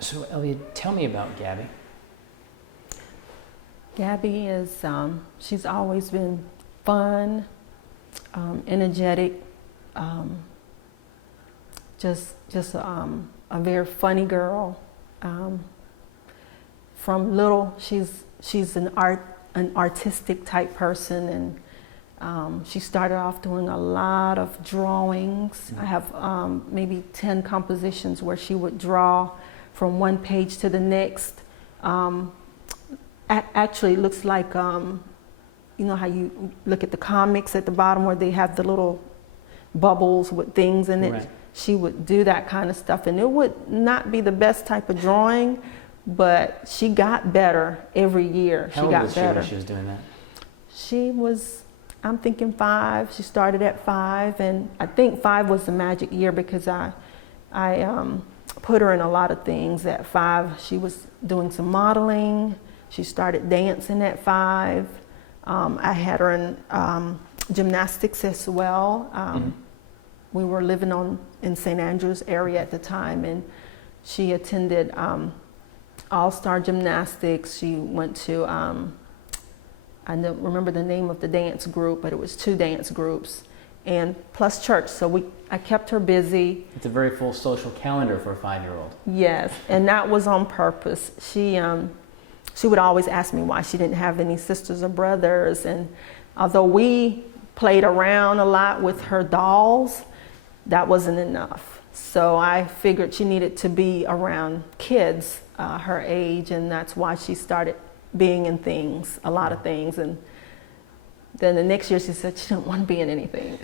So Elvia, tell me about Gabiee. Gabiee is, she's always been fun, energetic, just a very funny girl. From little, she's an artistic type person, and she started off doing a lot of drawings. I have maybe 10 compositions where she would draw from one page to the next. Actually, it looks like, you know how you look at the comics at the bottom where they have the little bubbles with things in it? Right. She would do that kind of stuff, and it would not be the best type of drawing, but she got better every year. How old was she when she was doing that? She was, I'm thinking 5. She started at 5, and I think 5 was the magic year because I put her in a lot of things at 5. She was doing some modeling. She started dancing at 5. I had her in gymnastics as well. We were living in St. Andrews area at the time, and she attended All-Star Gymnastics. She went to, I don't remember the name of the dance group, but it was 2 dance groups, and plus church. So I kept her busy. It's a very full social calendar for a 5-year-old. Yes, and that was on purpose. She would always ask me why she didn't have any sisters or brothers, and although we played around a lot with her dolls, that wasn't enough. So I figured she needed to be around kids her age, and that's why she started being in things, a lot of things. And then the next year she said she didn't want to be in anything.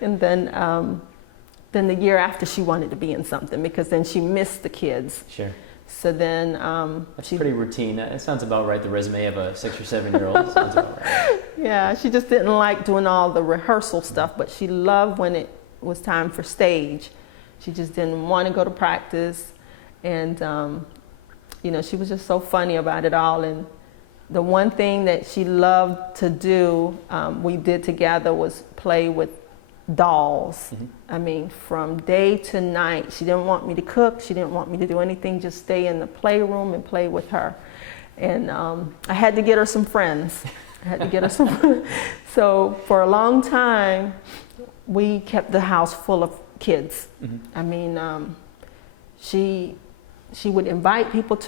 And then the year after she wanted to be in something because then she missed the kids. Sure. So then that's pretty routine. It sounds about right. The resume of a 6 or 7-year-old sounds about right. Yeah, she just didn't like doing all the rehearsal stuff, but she loved when it was time for stage. She just didn't want to go to practice, and you know, she was just so funny about it all. And the one thing that she loved to do, we did together, was play with dolls. I mean, from day to night. She didn't want me to cook. She didn't want me to do anything. Just stay in the playroom and play with her. And I had to get her some friends. I had to get her some. So for a long time, we kept the house full of kids. I mean, she would invite people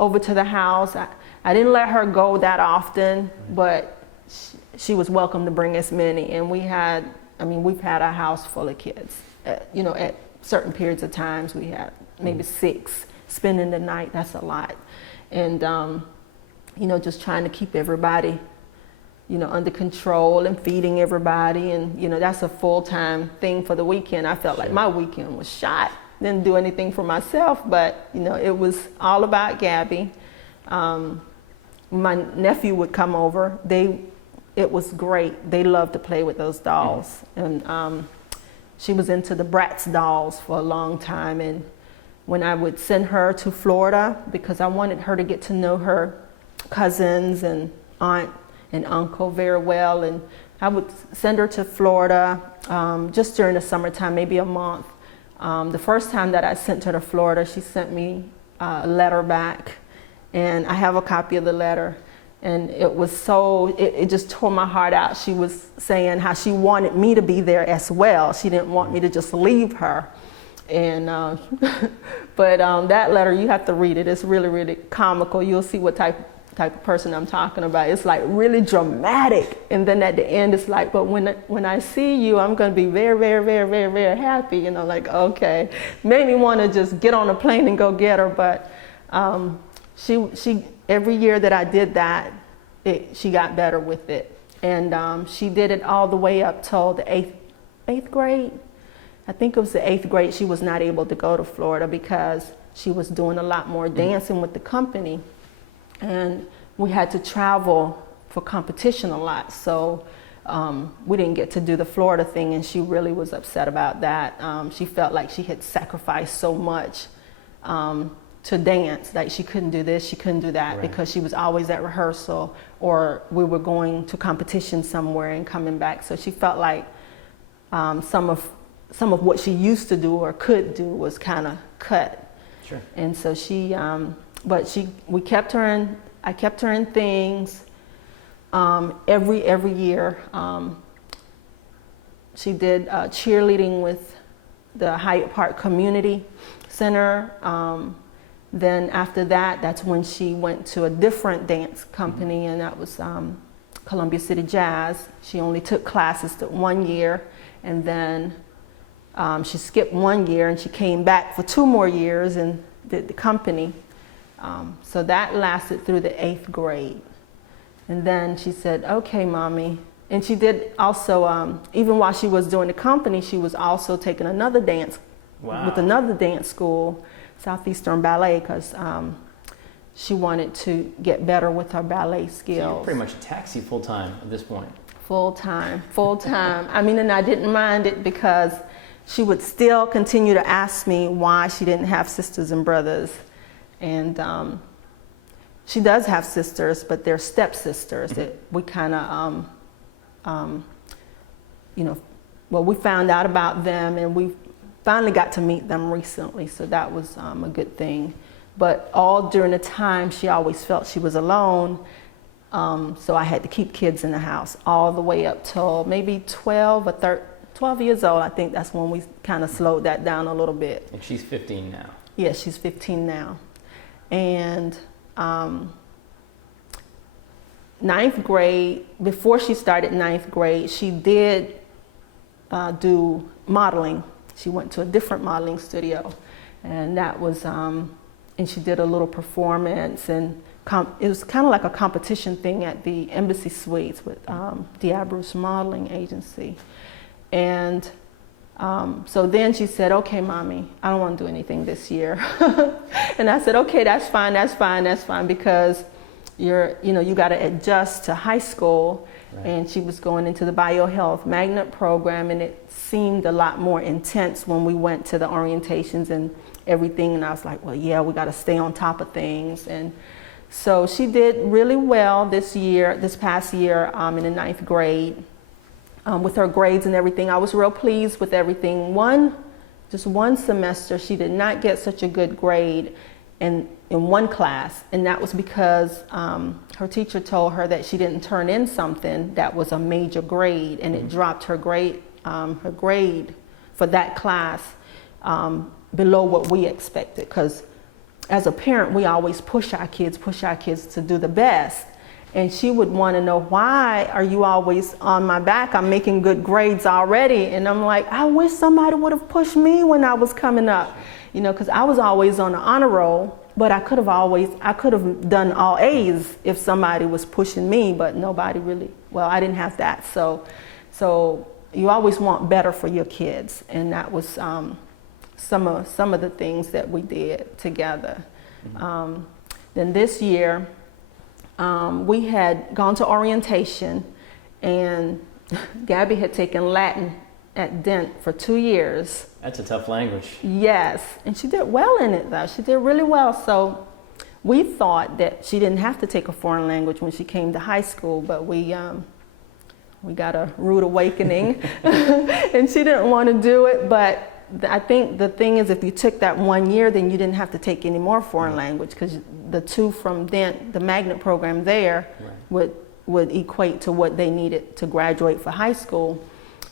over to the house. I didn't let her go that often, but she was welcome to bring as many. And we've had a house full of kids. You know, at certain periods of times, we had maybe 6 spending the night. That's a lot. And, you know, just trying to keep everybody, you know, under control and feeding everybody. And, you know, that's a full-time thing for the weekend. I felt like my weekend was shot. Didn't do anything for myself, but, you know, it was all about Gabiee. My nephew would come over. It was great. They loved to play with those dolls. And she was into the Bratz dolls for a long time. And when I would send her to Florida, because I wanted her to get to know her cousins and aunt and uncle very well, and I would send her to Florida just during the summertime, maybe a month. The first time that I sent her to Florida, she sent me a letter back, and I have a copy of the letter. And it was it just tore my heart out. She was saying how she wanted me to be there as well. She didn't want me to just leave her. And, but that letter, you have to read it. It's really, really comical. You'll see what type of person I'm talking about. It's like really dramatic. And then at the end, it's like, but when I see you, I'm going to be very, very, very, very, very happy. You know, like, okay. Made me want to just get on a plane and go get her. But she every year that I did that, she got better with it. And she did it all the way up till the eighth grade. I think it was the 8th grade. She was not able to go to Florida because she was doing a lot more dancing with the company. And we had to travel for competition a lot. So we didn't get to do the Florida thing, and she really was upset about that. She felt like she had sacrificed so much to dance, like she couldn't do this, she couldn't do that, because she was always at rehearsal, or we were going to competition somewhere and coming back. So she felt like some of what she used to do or could do was kind of cut. Sure. And so we kept her in, I kept her in things every year. She did cheerleading with the Hyde Park Community Center. Then after that, that's when she went to a different dance company, and that was Columbia City Jazz. She only took classes 1 year, and then she skipped 1 year, and she came back for 2 more years and did the company. So that lasted through the 8th grade. And then she said, okay, Mommy. And she did also, even while she was doing the company, she was also taking another dance with another dance school, Southeastern Ballet, because she wanted to get better with her ballet skills. So you're pretty much a taxi full-time at this point. Full-time. I mean, and I didn't mind it because she would still continue to ask me why she didn't have sisters and brothers. And she does have sisters, but they're stepsisters. That we kind of, we found out about them, and we finally got to meet them recently, so that was a good thing. But all during the time, she always felt she was alone, so I had to keep kids in the house all the way up till maybe 12 years old. I think that's when we kind of slowed that down a little bit. And she's 15 now. Yeah, she's 15 now. And 9th grade, before she started 9th grade, she did do modeling. She went to a different modeling studio, and that was, and she did a little performance, and it was kind of like a competition thing at the Embassy Suites with Bruce Modeling Agency. And so then she said, okay, Mommy, I don't want to do anything this year. And I said, okay, that's fine, because you got to adjust to high school. Right. And she was going into the biohealth magnet program, and it seemed a lot more intense when we went to the orientations and everything. And I was like, well, yeah, we got to stay on top of things. And so she did really well this past year in the 9th grade with her grades and everything. I was real pleased with everything. Just one semester, she did not get such a good grade in one class, and that was because her teacher told her that she didn't turn in something that was a major grade, and it dropped her grade for that class below what we expected. Because as a parent, we always push our kids to do the best. And she would want to know, why are you always on my back? I'm making good grades already. And I'm like, I wish somebody would have pushed me when I was coming up, because I was always on the honor roll, but I could have done all A's if somebody was pushing me, but nobody really, I didn't have that. So you always want better for your kids. And that was some of the things that we did together. Mm-hmm. Then this year, we had gone to orientation, and Gabiee had taken Latin at Dent for 2 years. That's a tough language. Yes, and she did well in it though. She did really well. So we thought that she didn't have to take a foreign language when she came to high school, but we got a rude awakening, and she didn't want to do it. But I think the thing is, if you took that 1 year, then you didn't have to take any more foreign language, because the 2 from Dent, the magnet program there, would equate to what they needed to graduate for high school.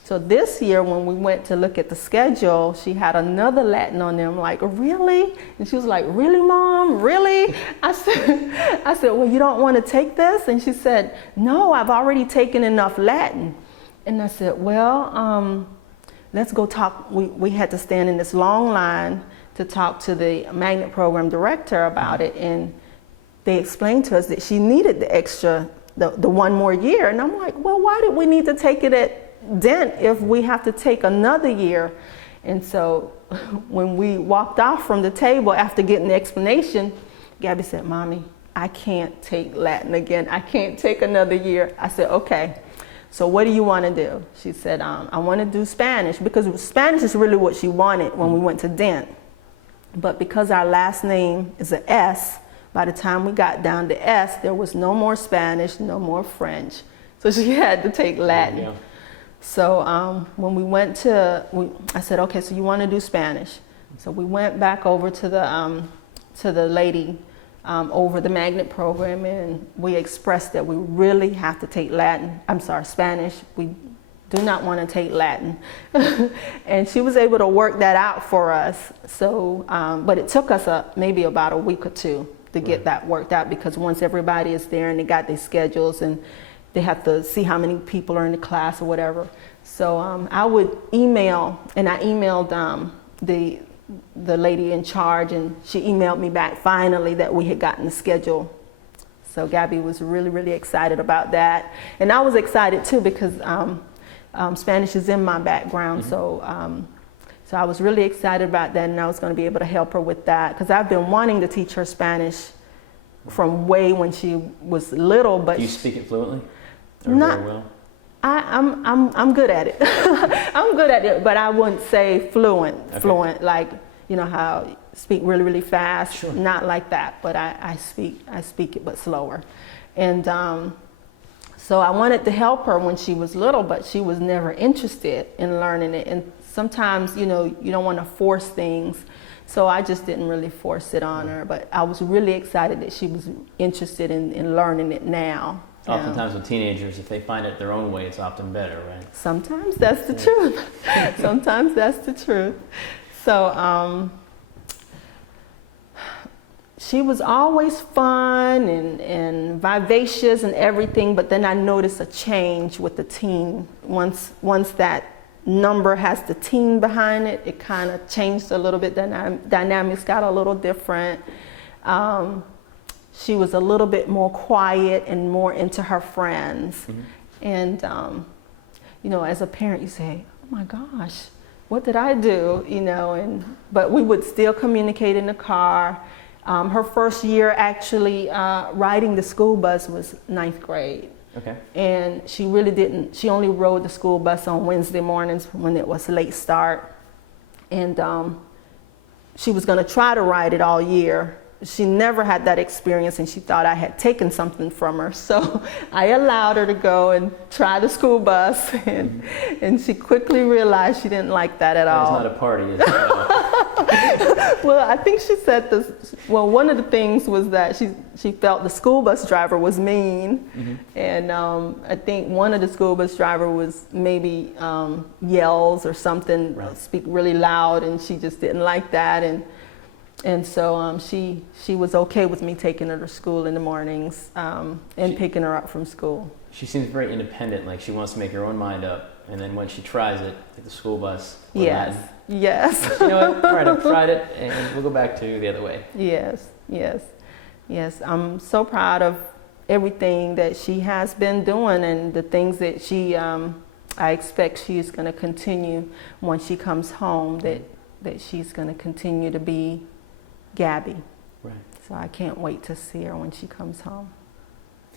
So this year, when we went to look at the schedule, she had another Latin on there. I'm like, really? And she was like, really, Mom? Really? I said, well, you don't want to take this? And she said, no, I've already taken enough Latin. And I said, well, let's go talk. We had to stand in this long line to talk to the magnet program director about it, and they explained to us that she needed the 1 more year. And I'm like, well, why did we need to take it at Dent if we have to take another year? And so when we walked off from the table after getting the explanation, Gabiee said, Mommy, I can't take Latin again. I can't take another year. I said, okay. So what do you want to do? She said, I want to do Spanish, because Spanish is really what she wanted when we went to Dent. But because our last name is an S, by the time we got down to S, there was no more Spanish, no more French. So she had to take Latin. Yeah. So when we went I said, okay, so you want to do Spanish. So we went back over to the lady over the magnet program, and we expressed that we really have to take Spanish. We do not want to take Latin. And she was able to work that out for us. So, but it took us maybe about a week or two to get that worked out, because once everybody is there and they got their schedules and they have to see how many people are in the class or whatever. So I would email, and I emailed the lady in charge, and she emailed me back finally that we had gotten the schedule. So Gabiee was really, really excited about that. And I was excited too, because Spanish is in my background. So I was really excited about that, and I was going to be able to help her with that, because I've been wanting to teach her Spanish from way when she was little. But do you speak it fluently? Or not very well? I'm good at it. I'm good at it, but I wouldn't say fluent. Okay. Fluent, like, you know how you speak really, really fast. Sure. Not like that, but I speak it, but slower. And so I wanted to help her when she was little, but she was never interested in learning it. And sometimes, you know, you don't want to force things. So I just didn't really force it on her, but I was really excited that she was interested in learning it now. Oftentimes with teenagers, if they find it their own way, it's often better, right? Sometimes that's the truth. Sometimes that's the truth. So she was always fun and vivacious and everything, but then I noticed a change with the teen. Once that number has the teen behind it, it kind of changed a little bit. Dynamics got a little different. She was a little bit more quiet and more into her friends. And, you know, as a parent, you say, oh my gosh, what did I do? You know, but we would still communicate in the car. Her first year actually riding the school bus was 9th grade. Okay. And she only rode the school bus on Wednesday mornings when it was late start. And she was going to try to ride it all year. She never had that experience, and she thought I had taken something from her. So I allowed her to go and try the school bus, and she quickly realized she didn't like that at all. It's not a party, is it? Well, I think she said this. Well, one of the things was that she felt the school bus driver was mean, and I think one of the school bus driver was maybe yells or something, speak really loud, and she just didn't like that. And so she was okay with me taking her to school in the mornings and picking her up from school. She seems very independent, like she wants to make her own mind up, and then when she tries it at the school bus. Yes. You know what? All right, I've tried it, and we'll go back to the other way. Yes. I'm so proud of everything that she has been doing, and the things that I expect she's going to continue when she comes home, that she's going to continue to be Gabiee. Right. So I can't wait to see her when she comes home.